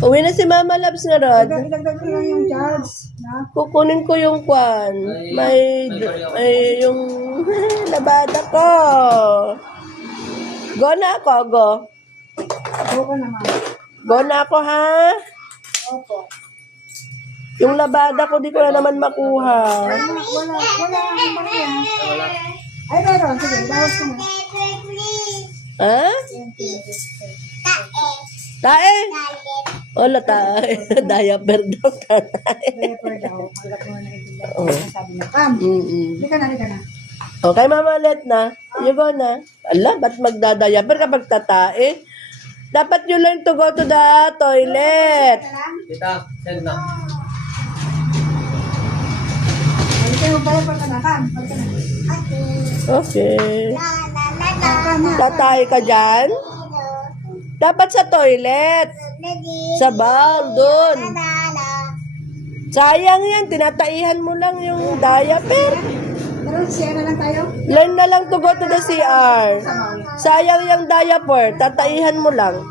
Uwi na si Mama Labs nga, Rod. Idagdag ko lang yung charge. Na? Kukunin ko yung kwan. May yung labada ko. Go na ako, go. Go ka naman. Go na ako, ha? Opo. Yung labada ko, di ko na naman makuha. Wala ang bakya. Ay, meron. Sige, bawas ko na. Ha? Tae? Wala tae. Diaper daw, tae. Paper daw. Malak mo na naintindihan. Sabi na, Pam. Hindi ka na. Okay, Mama, let na. You go na. Ala, ba't magdadiaper kapag tatae? Dapat you learn to go to the toilet. Kita, send na. Ay, kayo pala pa na. Pam, pagka na. Okay. Pagka na. Tatae ka dyan? Dapat sa toilet. Sa bowl, dun. Sayang yan, tinataihan mo lang yung diaper. Pero share na lang tayo. Learn na lang to go to the CR. Sayang yung diaper, tataihan mo lang.